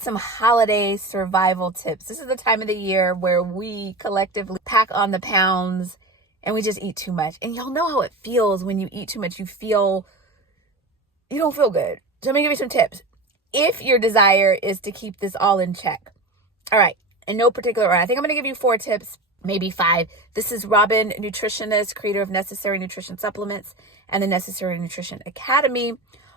at some holiday survival tips. This is the time of the year where we collectively pack on the pounds and we just eat too much. And y'all know how it feels when you eat too much. You don't feel good. So I'm gonna give you some tips if your desire is to keep this all in check. All right, in no particular order. I think I'm gonna give you 4 tips, maybe 5. This is Robin-Nutritionist, creator of Necessary Nutrition Supplements and the Necessary Nutrition Academy.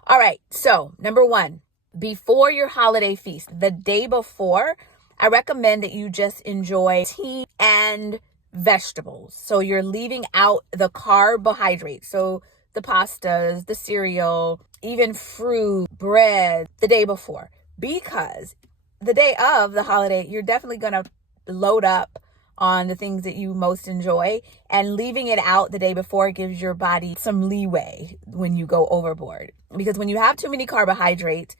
All right, so number 1, before your holiday feast, the day before, I recommend that you just enjoy tea and vegetables. So you're leaving out the carbohydrates. So the pastas, the cereal, even fruit, bread, the day before. Because the day of the holiday, you're definitely going to load up on the things that you most enjoy, and leaving it out the day before gives your body some leeway when you go overboard. Because when you have too many carbohydrates,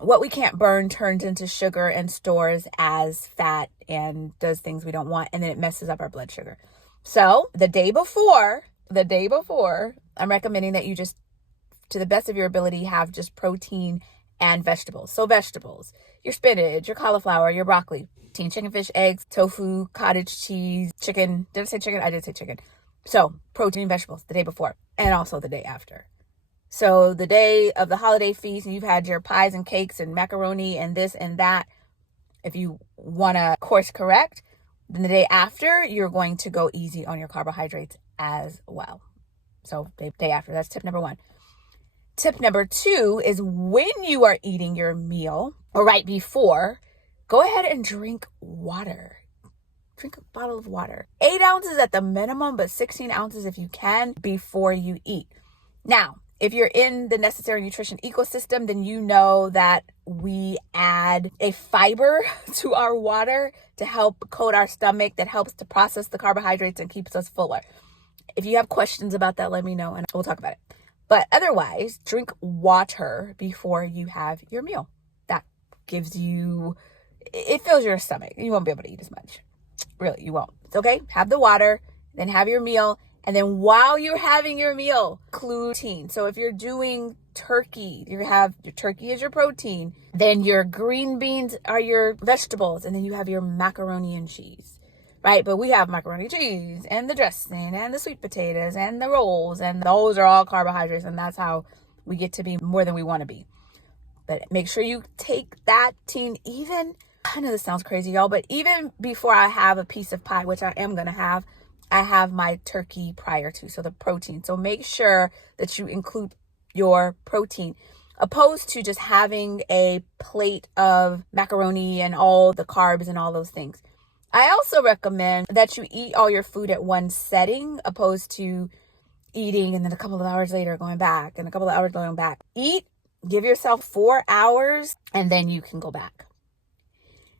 what we can't burn turns into sugar and stores as fat and does things we don't want, and then it messes up our blood sugar. So the day before, I'm recommending that you just, to the best of your ability, have just protein and vegetables. So vegetables, your spinach, your cauliflower, your broccoli, chicken, fish, eggs, tofu, cottage cheese, chicken. Did I say chicken? I did say chicken. So protein and vegetables the day before and also the day after. So the day of the holiday feast, and you've had your pies and cakes and macaroni and this and that. If you want to course correct, then the day after, you're going to go easy on your carbohydrates as well. So day after, that's tip number 1. Tip number 2 is when you are eating your meal or right before, go ahead and drink water. Drink a bottle of water. 8 ounces at the minimum, but 16 ounces if you can before you eat. Now, if you're in the Necessary Nutrition ecosystem, then you know that we add a fiber to our water to help coat our stomach, that helps to process the carbohydrates and keeps us fuller. If you have questions about that, let me know and we'll talk about it. But otherwise, drink water before you have your meal. That gives you, it fills your stomach. You won't be able to eat as much. Really, you won't. It's okay. Have the water, then have your meal. And then while you're having your meal, include protein. So if you're doing turkey, you have your turkey as your protein, then your green beans are your vegetables, and then you have your macaroni and cheese, right? But we have macaroni and cheese and the dressing and the sweet potatoes and the rolls, and those are all carbohydrates, and that's how we get to be more than we want to be. But make sure you take that teen, even, I know this sounds crazy, y'all, but even before I have a piece of pie, which I am going to have, I have my turkey prior to, so the protein. So make sure that you include your protein, opposed to just having a plate of macaroni and all the carbs and all those things. I also recommend that you eat all your food at one setting, opposed to eating and then a couple of hours later going back and a couple of hours going back. Eat, give yourself 4 hours, and then you can go back.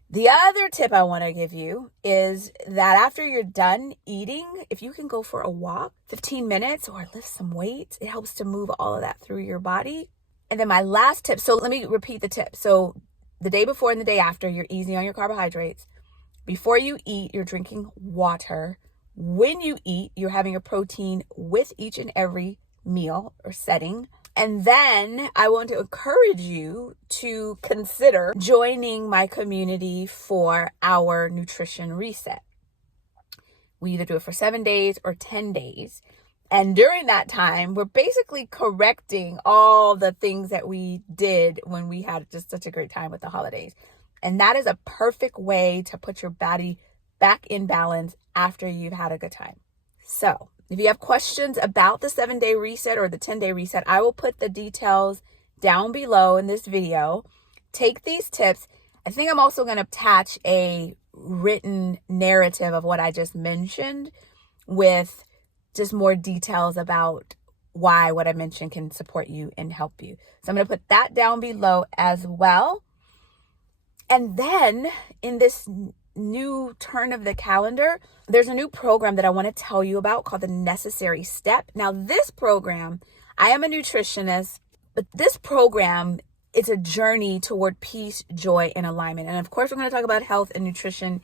The other tip I want to give you is that after you're done eating, if you can go for a walk, 15 minutes, or lift some weights, it helps to move all of that through your body. And then my last tip, so let me repeat the tip. So the day before and the day after, you're easy on your carbohydrates. Before you eat, you're drinking water. When you eat, you're having a protein with each and every meal or setting. And then I want to encourage you to consider joining my community for our nutrition reset. We either do it for 7 days or 10 days. And during that time, we're basically correcting all the things that we did when we had just such a great time with the holidays. And that is a perfect way to put your body back in balance after you've had a good time. So if you have questions about the 7-day reset or the 10-day reset, I will put the details down below in this video. Take these tips. I think I'm also going to attach a written narrative of what I just mentioned with just more details about why what I mentioned can support you and help you. So I'm going to put that down below as well. And then in this new turn of the calendar, there's a new program that I want to tell you about called the Necessary Step. Now, this program, I am a nutritionist, but this program, it's a journey toward peace, joy, and alignment. And of course, we're going to talk about health and nutrition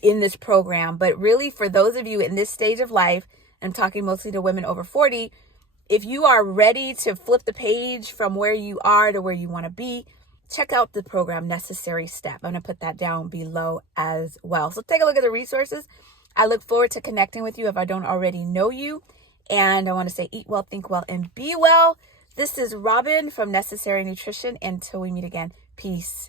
in this program. But really, for those of you in this stage of life, I'm talking mostly to women over 40, if you are ready to flip the page from where you are to where you want to be, check out the program Necessary Step. I'm going to put that down below as well. So take a look at the resources. I look forward to connecting with you if I don't already know you. And I want to say eat well, think well, and be well. This is Robin from Necessary Nutrition. Until we meet again, peace